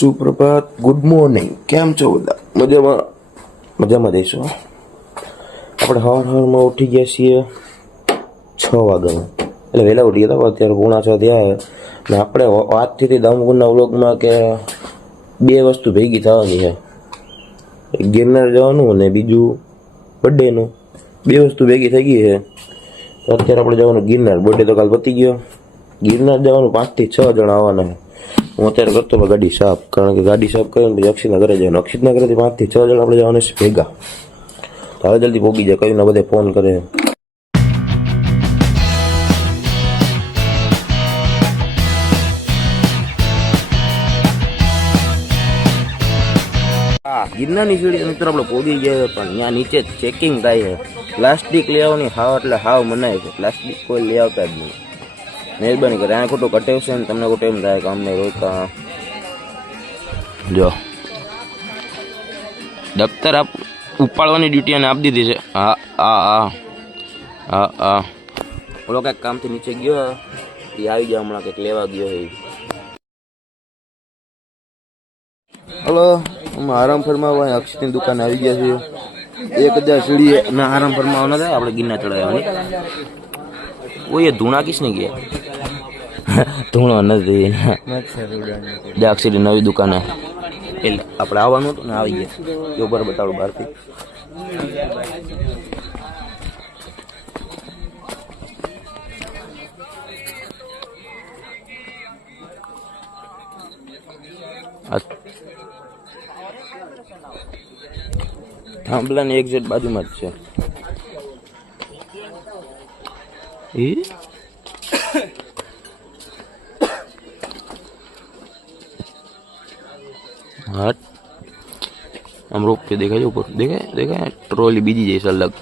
સુપ્રભાત, good morning. કેમ છો બધા? મજામાં? મજામાં જઈશું. આપણે હવારમાં ઉઠી ગયા છીએ 6 વાગ્યામાં, એટલે વહેલા ઉઠી ગયા હતા. અત્યારે 5:30 થયા. ને આપણે વાત થઈ હતી દામગુરના વ્લોગમાં કે બે વસ્તુ ભેગી થવાની છે, એક ગિરનાર જવાનું અને બીજું બર્થડેનું. બે વસ્તુ ભેગી થઈ ગઈ છે. તો અત્યારે આપણે જવાનું ગિરનાર. બર્થડે તો કાલ પતી ગયો. ગિરનાર જવાનું 5 થી 6 જણા આવવાના છે. હું અત્યારે કરતો ગાડી સાફ, કારણ કે ગાડી સાફ કરીને પછી અક્ષિતના ઘરે જવાનું. અક્ષિતના ઘરેથી 5 થી 6 જણા આપણે જવાના છે ભેગા. તો હવે જલ્દી પહોંચી જાય. કયું બધે ફોન કરે. ગિરનારની સીડી મિત્રો આપણે પહોંચી ગયા, પણ ત્યાં નીચે ચેકિંગ થાય છે. પ્લાસ્ટિક લઈ આવવાની હાવ એટલે હાવ મનાય છે. પ્લાસ્ટિક કોઈ લઈ આવતા જ નહીં. મહેરબાની કરે. આ ખોટું કટેવશે ને તમને ખોટું એમ થાય કે અમને રોકા. જો દફતર ઉપાડવાની ડ્યુટી એને આપી દીધી છે. હા હા હા હા હા. ઓલો કંઈક કામથી નીચે ગયો, એ આવી જાય હમણાં, કંઈક લેવા ગયો છે. હલો, હું આરામ ફરમાવા અક્ષિતની દુકાને આવી ગયા છીએ. 1000 સીડીએ ના આરામ ફરમાવા ન થાય, આપણે ગિરનાર ચડાવવાની. કોઈ ધૂણા કિસ ને ગયા? ધૂણો નથી. અક્ષિતની નવી દુકાને એટલે આપણે આવવાનું હતું ને, આવી ગયા. એ ઉપર બતાડું બહારથી. થાંભલાની એક્ઝેક્ટ બાજુમાં જ છે. હા, આમ રોપ કે દેખાય ઉપર, દેખાય ટ્રોલી બીજી જઈશ અલગ.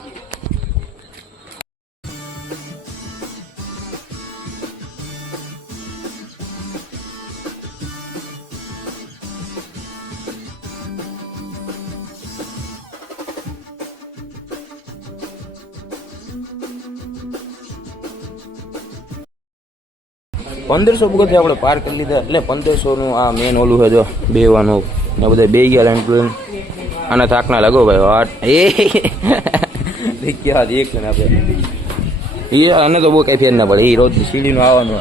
$1500 પગથિયા આપણે પાર કરી લીધા. એટલે 1500નું આ મેન ઓલું છે. જો બેવાનું ને બધા બે ગયા લાઈન પ્લેન. આના થાક ના લાગો ભાઈ. વાટ એ ક્યાં એક ને આપણે એ આને તો બહુ કઈ ફેર ના પડે. એ રોજ સીડીનું આવવાનું.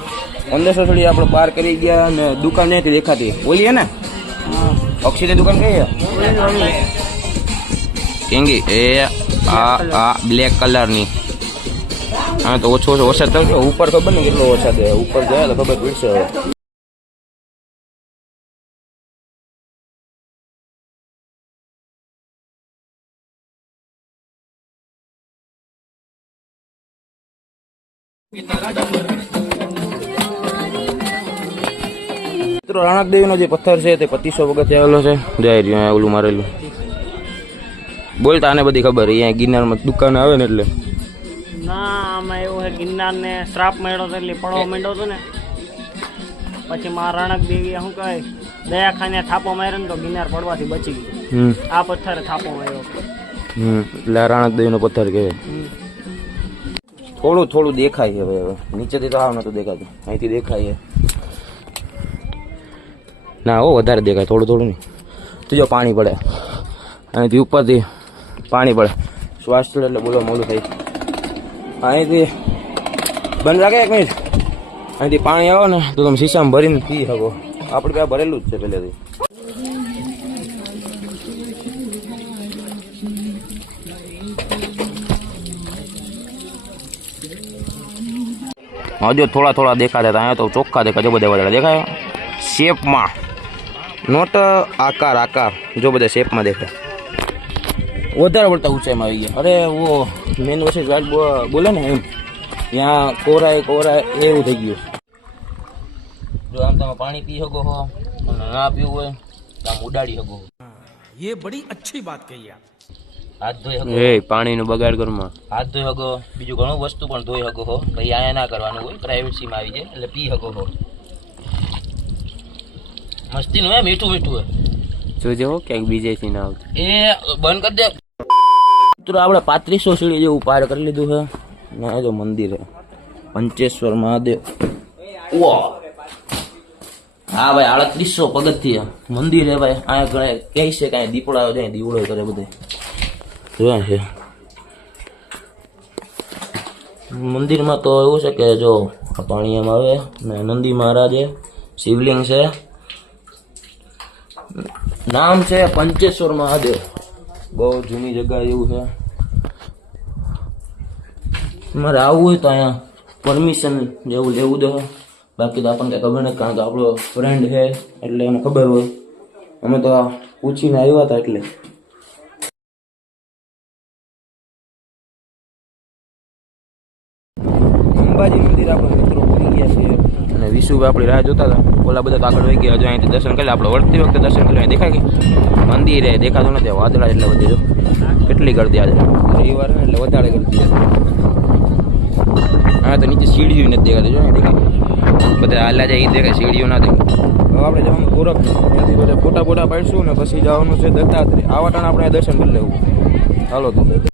1500 સીડી આપણે પાર કરી ગયા ને દુકાન નથી દેખાતી. બોલીએ ને અક્ષયની દુકાન કઈ છે? કેંગી એ આ બ્લેક કલરની. હા તો ઓછો વરસાદ થયો. ઉપર ખબર ને કેટલો વરસાદ છે. ઉપર જાય તો ખબર પડશે. હવે મિત્રો રાણક દેવીનો જે પથ્થર છે તે 2500 પગથિયા આવેલો છે. જાય રહ્યો ઓલું મારેલું. બોલતા આને બધી ખબર. અહીંયા ગિરનારમાં દુકાન આવે ને એટલે ના, આમાં એવું છે ગિરનાર ને શ્રાપ મળ્યો હતો એટલે પડવા માંડ્યો હતો ને. પછી મારા રાણક દેવી શું કહે દયા ખાને થાપો માર્યો ને તો ગિરનાર પડવાથી બચી ગયું. આ પથ્થરે થાપો માર્યો. એટલે રાણક દેવીનો પથ્થર કહેવાય. થોડું થોડું દેખાય છે. હવે નીચેથી તો આવ નતું દેખાતું, અહીંથી દેખાય છે. ના હો, વધારે દેખાય. થોડું થોડું નહીં. તો જો પાણી પડે અહીંથી, ઉપરથી પાણી પડે. શ્વાસ ચડે એટલે બોલવા મોડું થાય. અહીંથી બંધ રાખે 1 મિનિટ. અહીંથી પાણી આવે ને તો તમે શીશામાં ભરીને પી શકો. આપણે ત્યાં ભરેલું જ છે પહેલેથી. હજુ થોડા થોડા દેખાતા હતા. અહીંયા તો ચોખ્ખા દેખાય. જો બધા વધારે દેખાય શેપમાં, નોટ આકાર. જો બધા શેપમાં દેખાય. વધારે પડતા ઊંચાઈમાં આવી ગયા. અરે ઓ મેન વર્ષે વાત બોલે ને એમ, ત્યાં કોરાય એવું થઈ ગયું. જો આમ તમે પાણી પી શકો છો, અને ના પીવું હોય તો આમ ઉડાડી શકો. ये बड़ी अच्छी बात कही आप. હાથ ધોઈ શકો. એ પાણીનો બગાડ કરમાં હાથ ધોઈ શકો. બીજું ઘણું વસ્તુ પણ ધોઈ શકો છો. પછી અહીંયા ના કરવાનું હોય. પ્રાઇવેસીમાં આવી જાય એટલે પી શકો છો. મસ્તીનું હે, મીઠું હે. જોજો ક્યાંક બીજેથી ના આવતું. એ બંધ કરી દે. મિત્રો આપણે 3500 સીડી જેવું પાર કરી લીધું છે. ને જો મંદિર છે પંચેશ્વર મહાદેવ. હા ભાઈ 3800 પગથિયા મંદિર હે ભાઈ. અહીંયા ઘણા કહે છે કે અહીંયા દીપડા જાય દીવડો કરે બધે જોયા છે. મંદિરમાં તો એવું છે કે જો આ પાણી એમ આવે ને નંદી મહારાજ શિવલિંગ છે. નામ છે પંચેશ્વર મહાદેવ. બહુ જૂની જગ્યા એવું છે. મારે આવવું હોય તો અહીંયા પરમિશન જેવું લેવું દે. બાકી તો આપણને કઈ ખબર નથી કારણ કે આપણો ફ્રેન્ડ છે એટલે એને ખબર હોય. અમે તો પૂછીને આવ્યા હતા એટલે. અંબાજી મંદિર આપણે મિત્રો પહોંચી ગયા છીએ અને વિશુભાઈ આપણી રાહ જોતા હતા. ઓલા બધા તો આગળ વહી ગયા. હજુ અહીંથી દર્શન કરી આપણે વળતી વખતે દર્શન કરી દેખાય કે મંદિર દેખાતું નથી. વાદળા એટલે બધી જો કેટલી ગળદી આજે રવિવાર ને એટલે વધારે ગળદી. હા તો નીચે સીડીઓ નથી દેખાતી જો ને દેખાય બધા હાલ્યા જાય એ દેખાય સીડીઓ ના દેખાય. હવે આપણે જવાનું ગોરખ ત્યાંથી બધા ફોટા બોટા પાડીશું ને પછી જવાનું છે દત્તાત્રેય. આવા ટાણે આપણે દર્શન કરી લેવું. ચાલો તો મિત્રો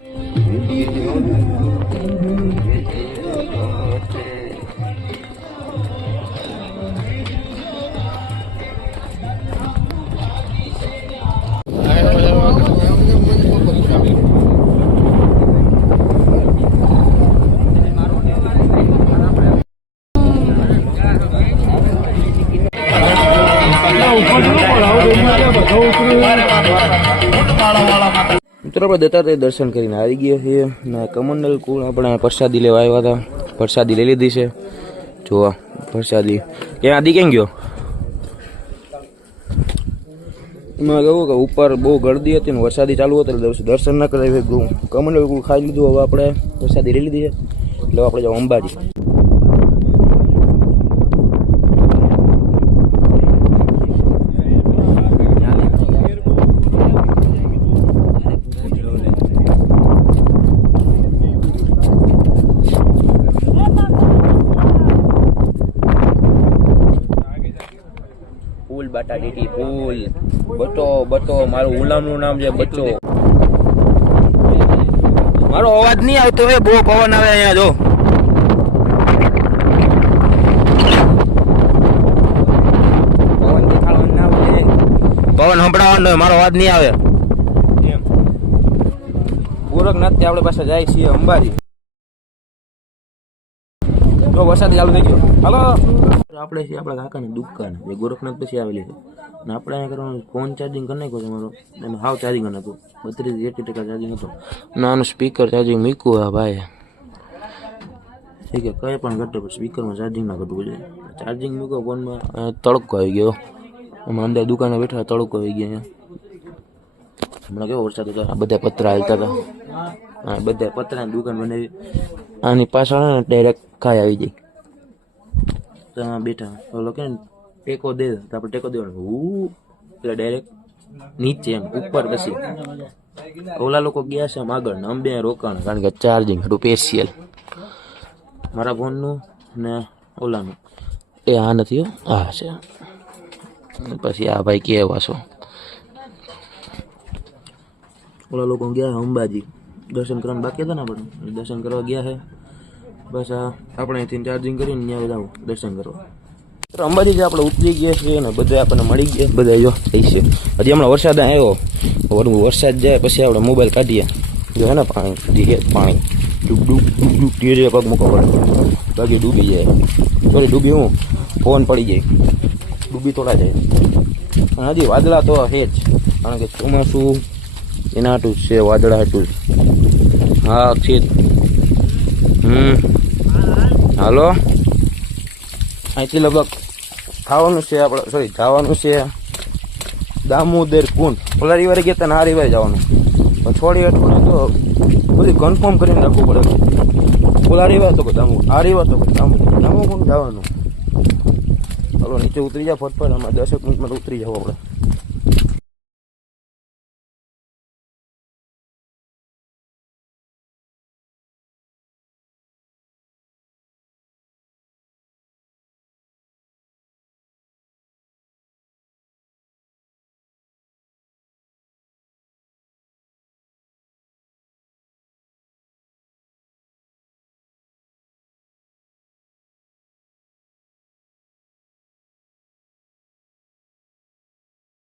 આપણે દત્તાત્રેય દર્શન કરીને આવી ગયા છીએ ને કમંડલ કુળ આપણે પ્રસાદી લેવા આવ્યા હતા. પ્રસાદી લઈ લીધી છે. જોવા પ્રસાદી ક્યાં આદિ કેમ ગયો? એમાં કહું કે ઉપર બહુ ગળદી હતી ને વરસાદી ચાલુ હતો એટલે દર્શન ના કરાવી ગયું. કમંડલ કુળ ખાઈ લીધું. હવે આપણે પ્રસાદી લઈ લીધી છે એટલે આપણે જાવ અંબાજી. બાટા ડીટી ફૂલ બચો બચો. મારું ઉલામનું નામ છે બચો. મારો અવાજ નહીં આવતો હોય. બહુ પવન આવે અહીંયા જો. પવન દેખાડવાનો ના આવે. પવન સંભળાવવાનો હોય. મારો અવાજ નહીં આવે. ગોરખનાથથી આપણે પાસે જાય છીએ અંબાજી. જો વરસાદ ચાલુ થઈ ગયો. હાલો આપણે છીએ આપણા કાકાની દુકાન જે ગોરખનાથ પછી આવેલી છે ને આપણે અહીંયા કરવાનું ફોન ચાર્જિંગ કરી નાખ્યો છે મારો. એમાં હાવ ચાર્જિંગ નહોતું. 32-80% ચાર્જિંગ હતું. નાનું સ્પીકર ચાર્જિંગ મૂક્યું હા ભાઈ. ઠીક છે કંઈ પણ ઘટે પણ સ્પીકરમાં ચાર્જિંગ ના ઘટવું જોઈએ. ચાર્જિંગ મૂક્યો ફોનમાં. તડકો આવી ગયો. એમાં અંદર દુકાને બેઠા તડકો આવી ગયા. અહીંયા હમણાં કેવો વરસાદ હતો. આ બધા પતરા હાલતા હતા. હા બધા પતરાની દુકાન બનાવી. આની પાછળ ને ડાયરેક્ટ ખાઈ આવી જાય. બેઠા ઓલો કે ટેકો દે તો આપણે ટેકો દેવાનો એટલે ડાયરેક્ટ નીચે એમ ઉપર પછી ઓલા લોકો ગયા છે આમ આગળ ને અંબે રોકાણ કારણ કે ચાર્જિંગ હતું સ્પેશિયલ મારા ફોનનું ને ઓલાનું. એ આ નથી હો આ છે. પછી આ ભાઈ કે વાસો ઓલા લોકો ગયા અંબાજી દર્શન કરવાનું બાકી હતા ને આપણે દર્શન કરવા ગયા છે. બસ આપણે અહીંથી ચાર્જિંગ કરીને ત્યાં જાવ દર્શન કરવા. અંબાજી જે આપણે ઉતરી ગયા છીએ ને બધા આપણને મળી ગયા બધા જો થઈ છે. હજી હમણાં વરસાદ આવ્યો વરસાદ જાય પછી આપણે મોબાઈલ કાઢીએ જો હે ને પાણી હજી હે પાણી ડૂબ ડૂબ ડૂબ ડૂબ ધીરે પગ મૂકવો પડે બાકી ડૂબી જાય. સોરી ડૂબી હું ફોન પડી જાય ડૂબી થોડા જાય. અને હજી વાદળા તો હે જ કારણ કે ચોમાસું એના હાટું છે વાદળા હાટું. હા અક્ષિત હાલો અહીંથી લગભગ ખાવાનું છે આપણે સોરી જવાનું છે દામોદર કુંડ. ઓલા રવિવારે ગયા હતા ને આ રવિવારે જવાનું પણ થોડી અઠવાડિયે તો બધી કન્ફર્મ કરીને રાખવું પડે. ઓલા રવિવારે તો દામો આ રવિવારે તો દામો કુંડ જવાનું. ચાલો નીચે ઉતરી જાવ ફટફટ આમાં 10 મિનિટમાં તો ઉતરી જાવ આપણે.